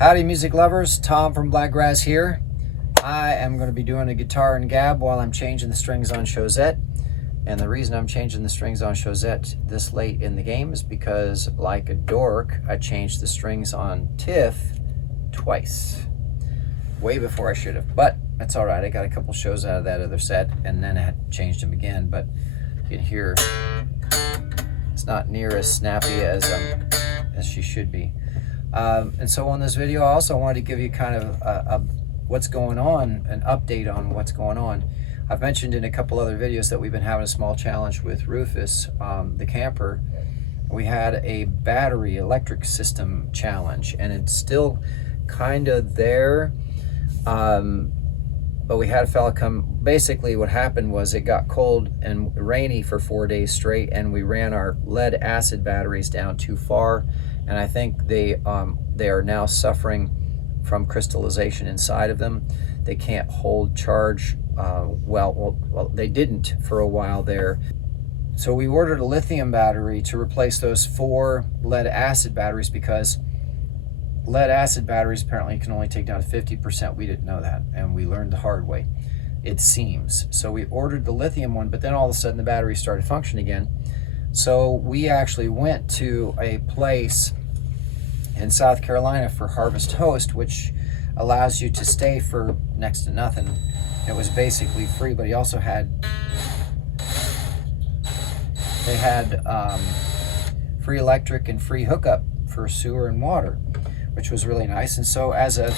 Howdy music lovers, Tom from Blakgraz here. I am going to be doing a guitar and gab while I'm changing the strings on Chosette. And the reason I'm changing the strings on Chosette this late in the game is because, like a dork, I changed the strings on Tiff twice. Way before I should have, but that's all right. I got a couple shows out of that other set and then I had changed them again, but you can hear it's not near as snappy as she should be. And so on this video, I also wanted to give you kind of a what's going on, an update on what's going on. I've mentioned in a couple other videos that we've been having a small challenge with Rufus, the camper. We had a battery electric system challenge, and it's still kind of there. But we had a fella come. Basically what happened was it got cold and rainy for 4 days straight, and we ran our lead acid batteries down too far. And I think they are now suffering from crystallization inside of them. They can't hold charge well, they didn't for a while there. So we ordered a lithium battery to replace those 4 lead acid batteries, because lead acid batteries apparently can only take down to 50%. We didn't know that, and we learned the hard way, it seems. So we ordered the lithium one, but then all of a sudden the battery started functioning again. So we actually went to a place in South Carolina for Harvest Host, which allows you to stay for next to nothing. It was basically free, but he also had, they had free electric and free hookup for sewer and water, which was really nice. And so as a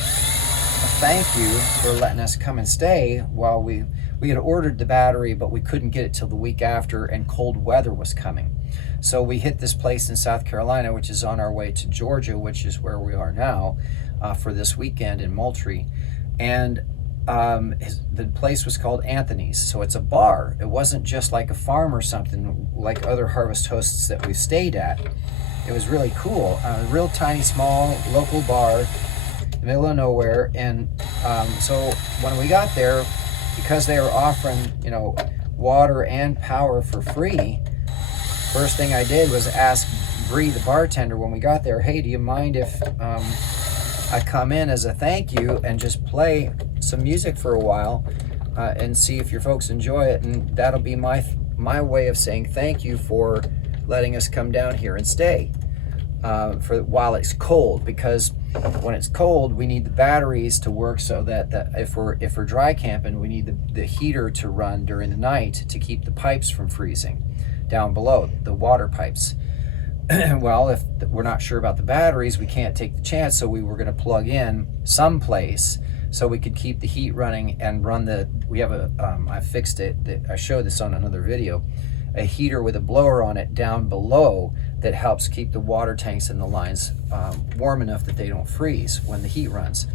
thank you for letting us come and stay while we had ordered the battery, but we couldn't get it till the week after, and cold weather was coming. So we hit this place in South Carolina, which is on our way to Georgia, which is where we are now, for this weekend in Moultrie. And the place was called Anthony's. So it's a bar. It wasn't just like a farm or something like other Harvest Hosts that we've stayed at. It was really cool. A real tiny, small, local bar in the middle of nowhere. And so when we got there, because they were offering, you know, water and power for free, first thing I did was ask Bree, the bartender, when we got there, hey, do you mind if I come in as a thank you and just play some music for a while and see if your folks enjoy it? And that'll be my way of saying thank you for letting us come down here and stay for while it's cold, because when it's cold we need the batteries to work, so that if we're dry camping, we need the heater to run during the night to keep the pipes from freezing down below, the water pipes. Well, if we're not sure about the batteries, we can't take the chance, so we were going to plug in someplace so we could keep the heat running and run we have a I fixed it, I showed this on another video, a heater with a blower on it down below that helps keep the water tanks and the lines warm enough that they don't freeze when the heat runs.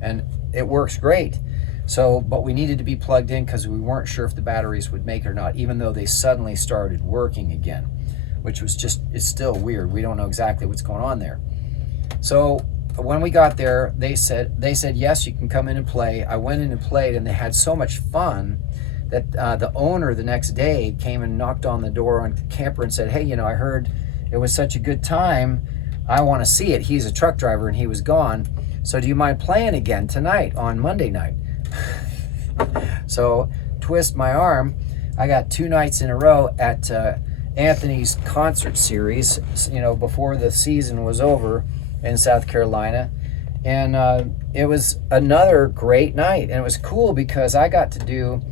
And it works great. So, but we needed to be plugged in because we weren't sure if the batteries would make it or not, even though they suddenly started working again, which was just, it's still weird. We don't know exactly what's going on there. So when we got there, they said, yes, you can come in and play. I went in and played, and they had so much fun that the owner the next day came and knocked on the door on the camper and said, hey, you know, I heard it was such a good time. I want to see it. He's a truck driver and he was gone. So do you mind playing again tonight on Monday night? So twist my arm, I got 2 nights in a row at Anthony's concert series, you know, before the season was over in South Carolina. And it was another great night, and it was cool because I got to do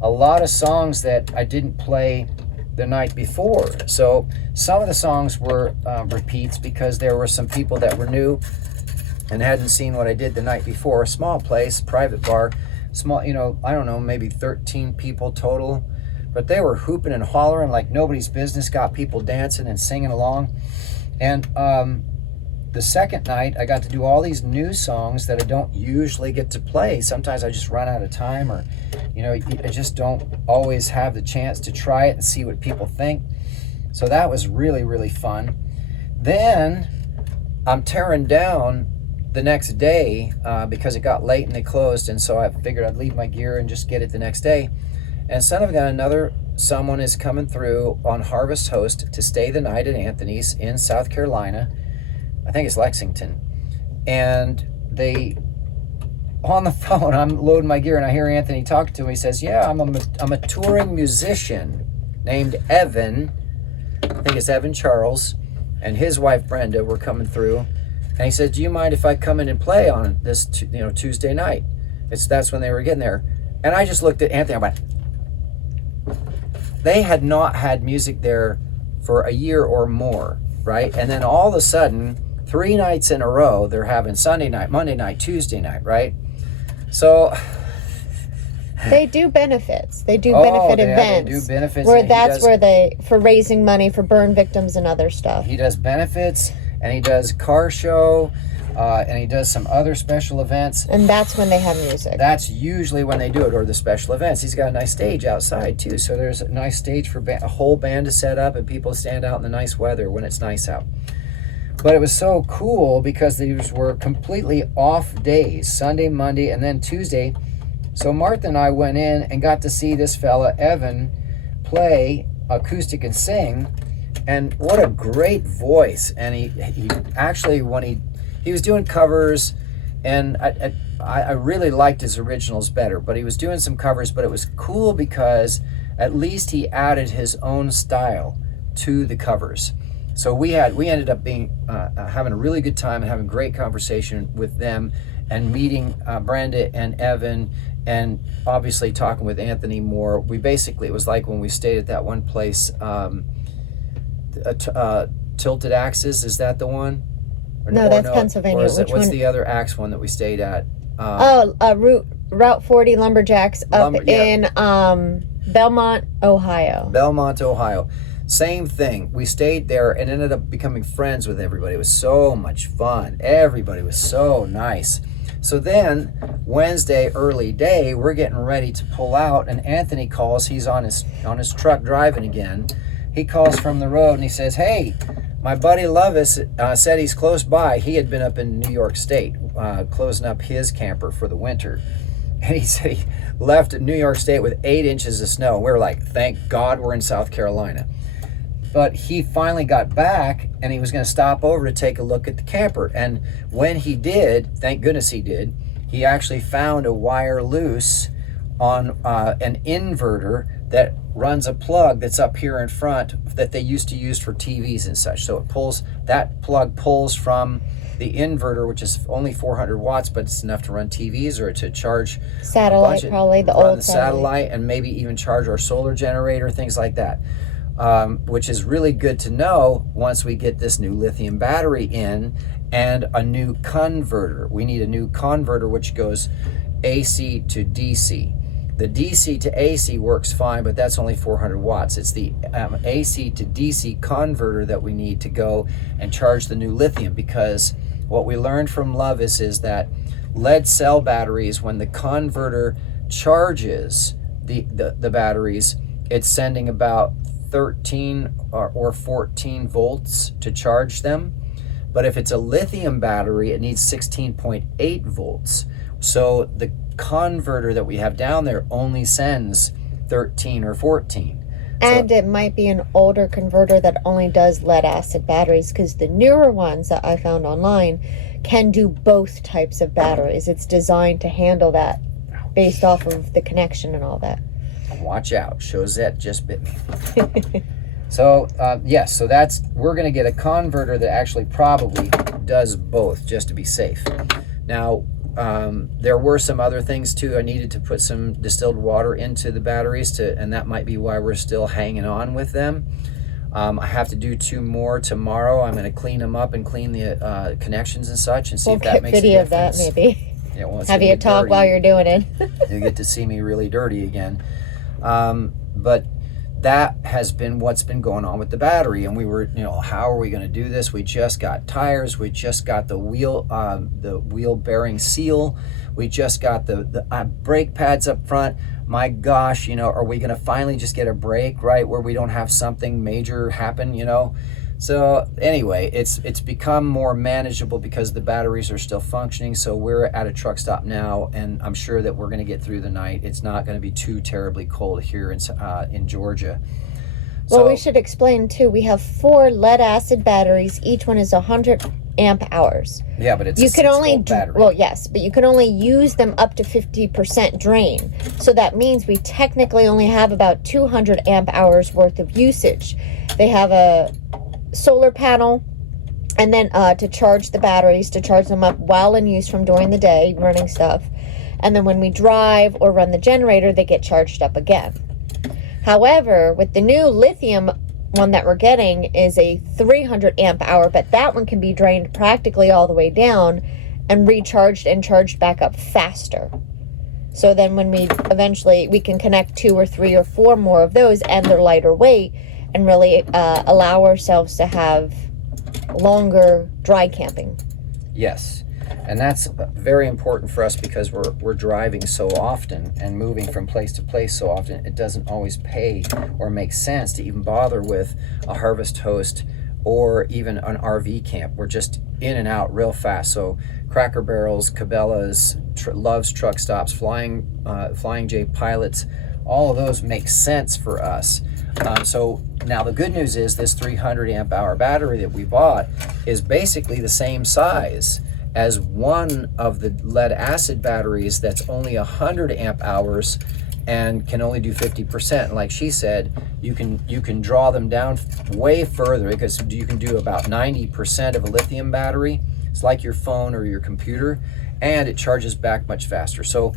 a lot of songs that I didn't play the night before. So some of the songs were repeats, because there were some people that were new and hadn't seen what I did the night before. Small place, private bar, small, you know, I don't know, maybe 13 people total, but they were hooping and hollering like nobody's business, got people dancing and singing along. And the second night, I got to do all these new songs that I don't usually get to play. Sometimes I just run out of time, or, you know, I just don't always have the chance to try it and see what people think. So that was really, really fun. Then I'm tearing down the next day because it got late and they closed, and so I figured I'd leave my gear and just get it the next day. And son of a gun, someone is coming through on Harvest Host to stay the night at Anthony's in South Carolina. I think it's Lexington. And they on the phone, I'm loading my gear, and I hear Anthony talking to me. He says, yeah, I'm a touring musician named Evan. I think it's Evan Charles, and his wife Brenda were coming through. And he said, do you mind if I come in and play on this Tuesday night? That's when they were getting there. And I just looked at Anthony, I went, they had not had music there for a year or more, right? And then all of a sudden, 3 nights in a row, they're having Sunday night, Monday night, Tuesday night, right? So they do benefits. They do benefit events. They do benefits. Where where they, for raising money for burn victims and other stuff. He does benefits, and he does car show, and he does some other special events. And that's when they have music. That's usually when they do it, or the special events. He's got a nice stage outside too, so there's a nice stage for a whole band to set up, and people stand out in the nice weather when it's nice out. But it was so cool because these were completely off days, Sunday, Monday, and then Tuesday. So Martha and I went in and got to see this fella, Evan, play acoustic and sing. And what a great voice. And he actually, when he was doing covers, and I really liked his originals better, but he was doing some covers, but it was cool because at least he added his own style to the covers. So we ended up being having a really good time and having great conversation with them, and meeting Brenda and Evan, and obviously talking with Anthony more. It was like when we stayed at that one place, Tilted Axes. Is that the one? No, that's Pennsylvania. What's the other axe one that we stayed at? Route 40 Lumberjacks in Belmont, Ohio. Belmont, Ohio. Same thing. We stayed there and ended up becoming friends with everybody. It was so much fun. Everybody was so nice. So then Wednesday, early day, we're getting ready to pull out, and Anthony calls. He's on his truck driving again. He calls from the road and he says, hey, my buddy Rufus said he's close by. He had been up in New York State closing up his camper for the winter. And he said he left New York State with 8 inches of snow. We were like, thank God we're in South Carolina. But he finally got back, and he was going to stop over to take a look at the camper. And when he did, thank goodness he did, he actually found a wire loose on an inverter that runs a plug that's up here in front that they used to use for TVs and such. So that plug pulls from the inverter, which is only 400 watts, but it's enough to run TVs or to charge satellite, probably the old satellite, and maybe even charge our solar generator, things like that. Which is really good to know once we get this new lithium battery in and a new converter. We need a new converter which goes AC to DC. The DC to AC works fine, but that's only 400 watts. It's the AC to DC converter that we need to go and charge the new lithium, because what we learned from Rufus is that lead cell batteries, when the converter charges the batteries, it's sending about 13 or 14 volts to charge them. But if it's a lithium battery, it needs 16.8 volts. So the converter that we have down there only sends 13 or 14. And it might be an older converter that only does lead acid batteries, because the newer ones that I found online can do both types of batteries. It's designed to handle that based off of the connection and all that. Watch out, Chosette just bit me. So yes, so we're going to get a converter that actually probably does both, just to be safe. Now there were some other things too. I needed to put some distilled water into the batteries and that might be why we're still hanging on with them. I have to do 2 more tomorrow. I'm going to clean them up and clean the connections and such, and see if that makes a difference. We'll get video of that maybe. Yeah, well, have you talk while you're doing it. You get to see me really dirty again. But that has been what's been going on with the battery, and we were, how are we going to do this? We just got tires, we just got the wheel bearing seal, we just got the brake pads up front. My gosh, are we going to finally just get a break, right, where we don't have something major happen, So anyway, it's become more manageable because the batteries are still functioning. So we're at a truck stop now, and I'm sure that we're going to get through the night. It's not going to be too terribly cold here in Georgia. Well, we should explain too. We have 4 lead acid batteries. Each one is 100 amp hours. Yeah, but it's You a can only 6-volt battery. well, yes, but you can only use them up to 50% drain. So that means we technically only have about 200 amp hours worth of usage. They have a solar panel, and then to charge the batteries, to charge them up while in use from during the day, running stuff. And then when we drive or run the generator, they get charged up again. However, with the new lithium one that we're getting is a 300 amp hour, but that one can be drained practically all the way down and recharged and charged back up faster. So then when we can connect 2 or 3 or 4 more of those, and they're lighter weight, and really allow ourselves to have longer dry camping. Yes. And that's very important for us because we're driving so often and moving from place to place so often. It doesn't always pay or make sense to even bother with a harvest host or even an RV camp. We're just in and out real fast. So Cracker Barrels, Cabela's, Love's Truck Stops, Flying J Pilots, all of those make sense for us. So now the good news is this 300 amp hour battery that we bought is basically the same size as one of the lead acid batteries that's only 100 amp hours and can only do 50%. Like she said, you can draw them down way further because you can do about 90% of a lithium battery. It's like your phone or your computer, and it charges back much faster. So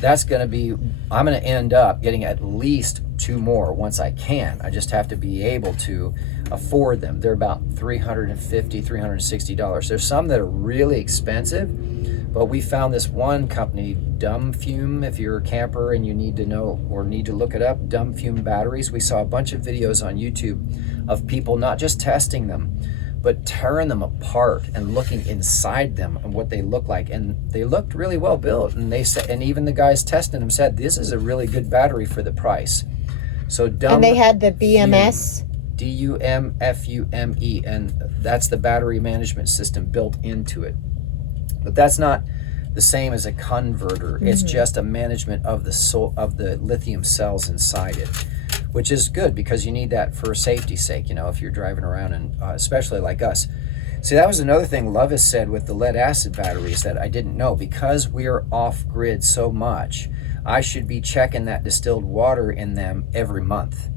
that's going to be, I'm going to end up getting at least 2 more once I can. I just have to be able to afford them. They're about $350, $360. There's some that are really expensive, but we found this one company, Dumb Fume. If you're a camper and you need to know or need to look it up, Dumb Fume batteries. We saw a bunch of videos on YouTube of people not just testing them, but tearing them apart and looking inside them and what they look like. And they looked really well built. And they said, and even the guys testing them said, this is a really good battery for the price. So Dumb And they had the BMS. DUMFUME, and that's the battery management system built into it. But that's not the same as a converter. It's just a management of the lithium cells inside it, which is good because you need that for safety's sake, if you're driving around, and especially like us. See, that was another thing Love has said with the lead acid batteries that I didn't know. Because we are off grid so much, I should be checking that distilled water in them every month.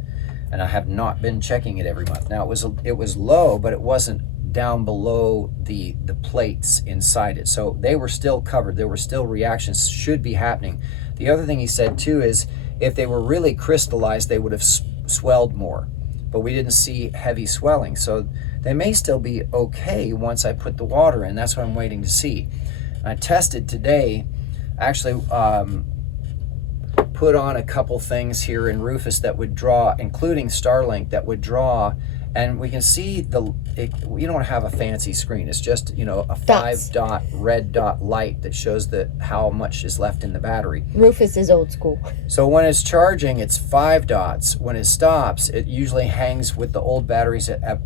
And I have not been checking it every month. Now it was low, but it wasn't down below the plates inside it. So they were still covered. There were still reactions should be happening. The other thing he said too is if they were really crystallized, they would have swelled more, but we didn't see heavy swelling. So they may still be okay once I put the water in. That's what I'm waiting to see. I tested today, actually, put on a couple things here in Rufus that would draw, including Starlink, that would draw, and we can see you don't have a fancy screen. It's just a 5-dot red dot light that shows how much is left in the battery. Rufus is old school. So when it's charging, it's 5 dots. When it stops, it usually hangs with the old batteries at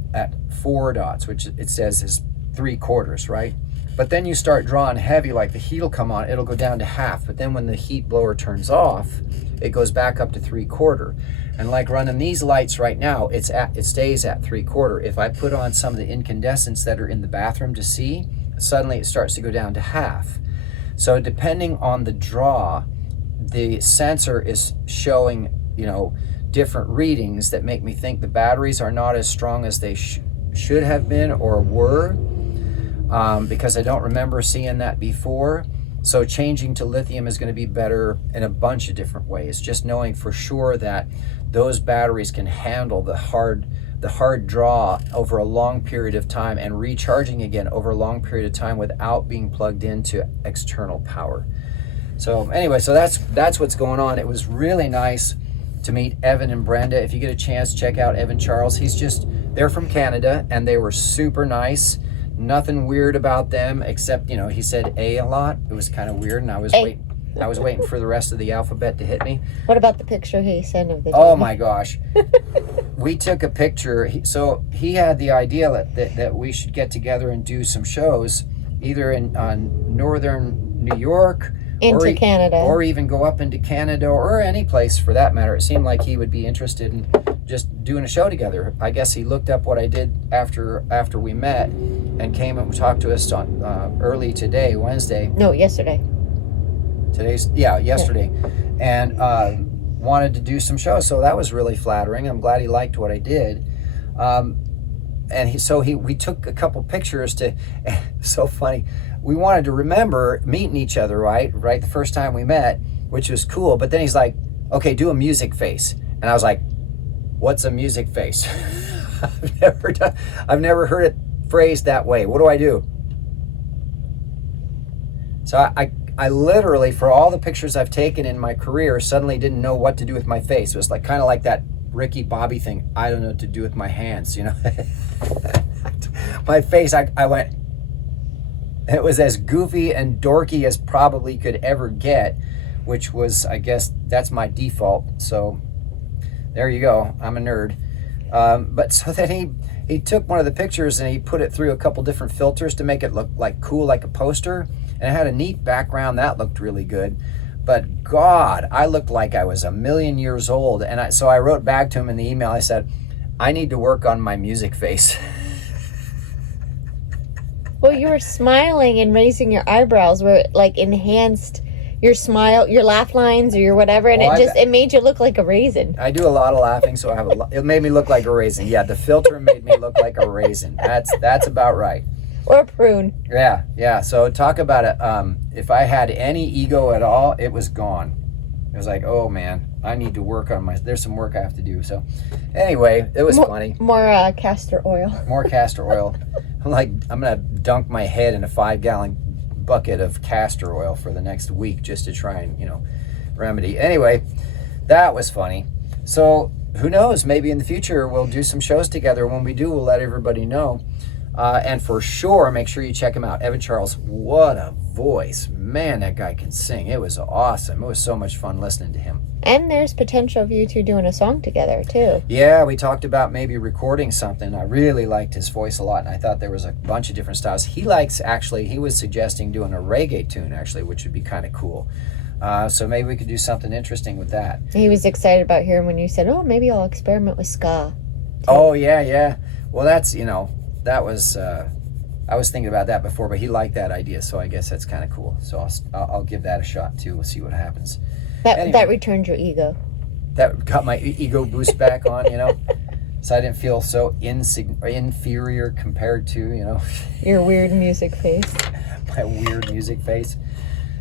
4 dots, which it says is 3/4, right? But then you start drawing heavy, like the heat will come on, it'll go down to half. But then when the heat blower turns off, it goes back up to 3/4. And like running these lights right now, it stays at 3/4. If I put on some of the incandescents that are in the bathroom to see, suddenly it starts to go down to half. So depending on the draw, the sensor is showing, different readings that make me think the batteries are not as strong as they should have been or were. Because I don't remember seeing that before. So changing to lithium is going to be better in a bunch of different ways. Just knowing for sure that those batteries can handle the hard draw over a long period of time and recharging again over a long period of time without being plugged into external power. So anyway, so that's what's going on. It was really nice to meet Evan and Brenda. If you get a chance, check out Evan Charles. They're from Canada, and they were super nice. Nothing weird about them, except he said a lot. It was kind of weird, and I was waiting for the rest of the alphabet to hit me. What about the picture he sent of the Oh my gosh. We took a picture. So he had the idea that we should get together and do some shows either in northern New York into Canada, or even go up into Canada or any place for that matter. It seemed like he would be interested in just doing a show together. I guess he looked up what I did after we met, and came and talked to us on early today, Wednesday. No, yesterday. Yesterday, and wanted to do some shows. So that was really flattering. I'm glad he liked what I did. We took a couple pictures to. So funny. We wanted to remember meeting each other, right the first time we met, which was cool. But then he's like, "Okay, do a music face," and I was like, "What's a music face?" I've never heard it phrased that way. What do I do? So I literally, for all the pictures I've taken in my career, suddenly didn't know what to do with my face. It was like kind of like that Ricky Bobby thing. I don't know what to do with my hands, you know. My face, I went. It was as goofy and dorky as probably could ever get, which was, I guess, that's my default. So there you go. I'm a nerd. But so then he took one of the pictures and he put it through a couple different filters to make it look like cool, like a poster. And it had a neat background that looked really good. But God, I looked like I was a million years old. And so I wrote back to him in the email. I said, I need to work on my music face. Well, you were smiling and raising your eyebrows were like enhanced your smile, your laugh lines or your whatever, and it made you look like a raisin. I do a lot of laughing, so it made me look like a raisin. Yeah, the filter made me look like a raisin. That's about right. Or a prune. Yeah. So talk about it. If I had any ego at all, it was gone. It was like, oh man, I need to work on there's some work I have to do. So anyway, it was funny. More castor oil. More castor oil. I'm gonna dunk my head in a 5-gallon bucket of castor oil for the next week just to try and, remedy. Anyway, that was funny. So who knows, maybe in the future we'll do some shows together. When we do, we'll let everybody know. And for sure, make sure you check him out. Evan Charles, what a voice. Man, that guy can sing. It was awesome. It was so much fun listening to him. And there's potential of you two doing a song together, too. Yeah, we talked about maybe recording something. I really liked his voice a lot, and I thought there was a bunch of different styles. He was suggesting doing a reggae tune, actually, which would be kind of cool. So maybe we could do something interesting with that. He was excited about hearing when you said, oh, maybe I'll experiment with ska. Oh, yeah. Well, that's, that was... I was thinking about that before, but he liked that idea, so I guess that's kind of cool. So I'll give that a shot, too. We'll see what happens. That returned your ego. That got my ego boost back on, so I didn't feel so inferior compared to, Your weird music face. My weird music face.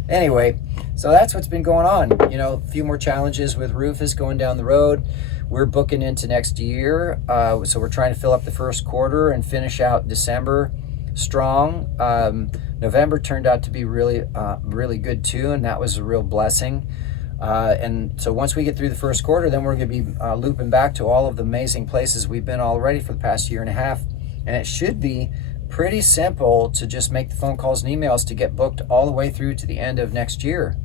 Anyway, so that's what's been going on. A few more challenges with Rufus going down the road. We're booking into next year, so we're trying to fill up the first quarter and finish out December strong. November turned out to be really, really good too, and that was a real blessing. And so once we get through the first quarter, then we're going to be looping back to all of the amazing places we've been already for the past year and a half. And it should be pretty simple to just make the phone calls and emails to get booked all the way through to the end of next year.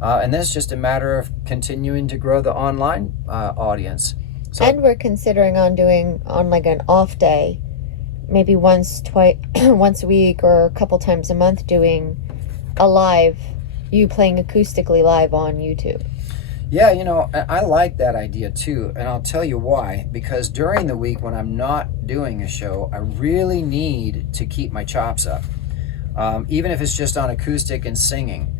And then it's just a matter of continuing to grow the online audience. So, and we're considering on like an off day, maybe once a week or a couple times a month, doing a live, you playing acoustically live on YouTube. Yeah, I like that idea too, and I'll tell you why. Because during the week when I'm not doing a show, I really need to keep my chops up, even if it's just on acoustic and singing.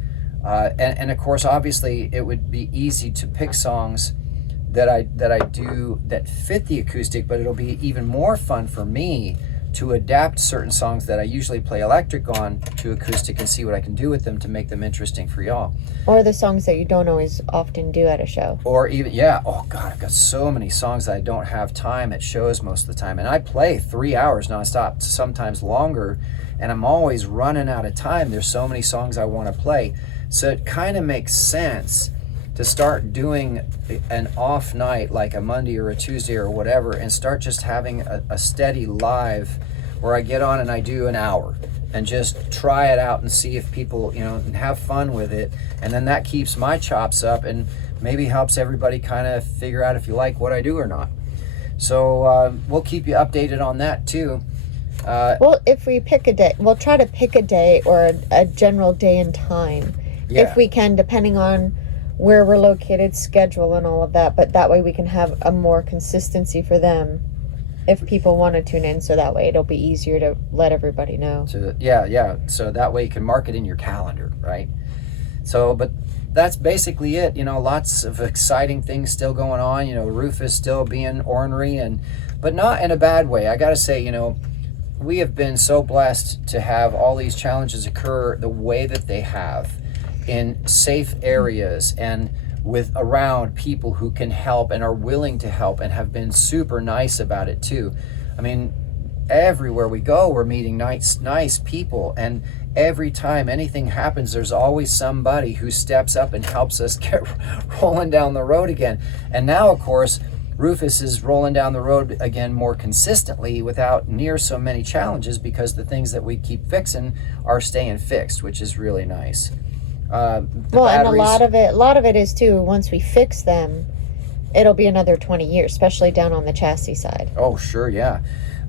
And of course, obviously, it would be easy to pick songs that I do that fit the acoustic, but it'll be even more fun for me to adapt certain songs that I usually play electric on to acoustic and see what I can do with them to make them interesting for y'all. Or the songs that you don't always often do at a show. Or even, oh God, I've got so many songs that I don't have time at shows most of the time. And I play 3 hours nonstop, sometimes longer, and I'm always running out of time. There's so many songs I want to play. So it kind of makes sense to start doing an off night like a Monday or a Tuesday or whatever, and start just having a steady live where I get on and I do an hour and just try it out and see if people, and have fun with it. And then that keeps my chops up and maybe helps everybody kind of figure out if you like what I do or not. So we'll keep you updated on that too. Well, if we pick a day, we'll try to pick a day or a general day and time. Yeah. If we can, depending on where we're located, schedule and all of that, but that way we can have a more consistency for them. if people want to tune in, so that way it'll be easier to let everybody know. Yeah. So that way you can mark it in your calendar, right? So, but that's basically it. Lots of exciting things still going on. Rufus still being ornery, but not in a bad way. I got to say, we have been so blessed to have all these challenges occur the way that they have, in safe areas and with around people who can help and are willing to help and have been super nice about it too. I mean, everywhere we go, we're meeting nice people, and every time anything happens, there's always somebody who steps up and helps us get rolling down the road again. And now, of course, Rufus is rolling down the road again more consistently without near so many challenges, because the things that we keep fixing are staying fixed, which is really nice. And a lot of it is too, once we fix them, it'll be another 20 years, especially down on the chassis side. Oh, sure, yeah.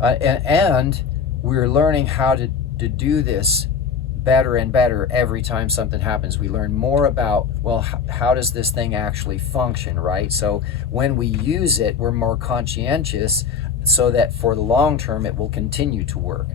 And we're learning how to do this better and better every time something happens. We learn more about, well, how does this thing actually function, right? So when we use it, we're more conscientious so that for the long term, it will continue to work.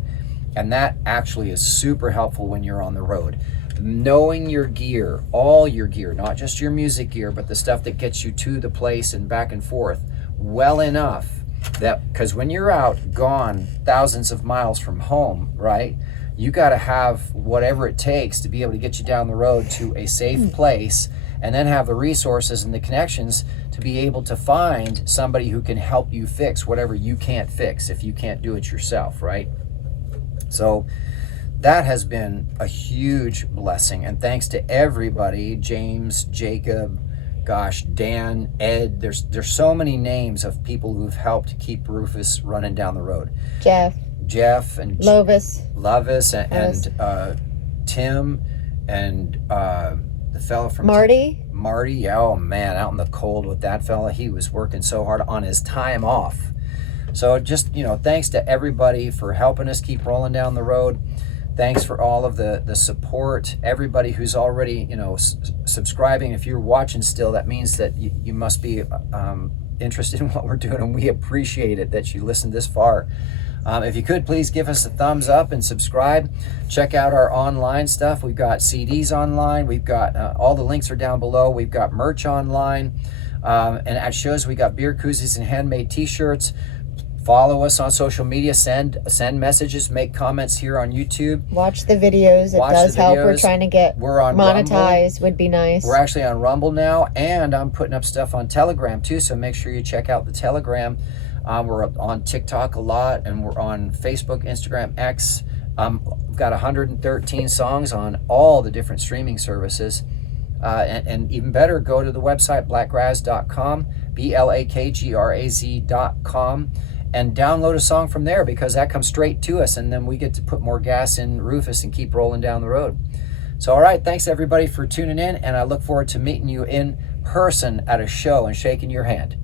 And that actually is super helpful when you're on the road. Knowing your gear, all your gear, not just your music gear, but the stuff that gets you to the place and back and forth well enough that, because when you're out, gone thousands of miles from home, right, you got to have whatever it takes to be able to get you down the road to a safe place, and then have the resources and the connections to be able to find somebody who can help you fix whatever you can't fix if you can't do it yourself, right? So that has been a huge blessing, and thanks to everybody, James, Jacob, gosh, Dan, Ed, there's so many names of people who've helped keep Rufus running down the road. Jeff and Lovis and Tim and the fella from Marty, oh man, out in the cold with that fella. He was working so hard on his time off. So just, thanks to everybody for helping us keep rolling down the road. Thanks for all of the support. Everybody who's already, subscribing. If you're watching still, that means that you must be interested in what we're doing, and we appreciate it that you listened this far. If you could, please give us a thumbs up and subscribe. Check out our online stuff. We've got CDs online. We've got all the links are down below. We've got merch online. And at shows, we got beer koozies and handmade t-shirts. Follow us on social media, send messages, make comments here on YouTube. Watch the videos. It does help. We're trying to get monetized. Would be nice. We're actually on Rumble now, and I'm putting up stuff on Telegram too, so make sure you check out the Telegram. We're on TikTok a lot, and we're on Facebook, Instagram, X. We've got 113 songs on all the different streaming services. And even better, go to the website, blakgraz.com, blakgraz.com, and download a song from there, because that comes straight to us, and then we get to put more gas in Rufus and keep rolling down the road. So, all right, thanks everybody for tuning in, and I look forward to meeting you in person at a show and shaking your hand.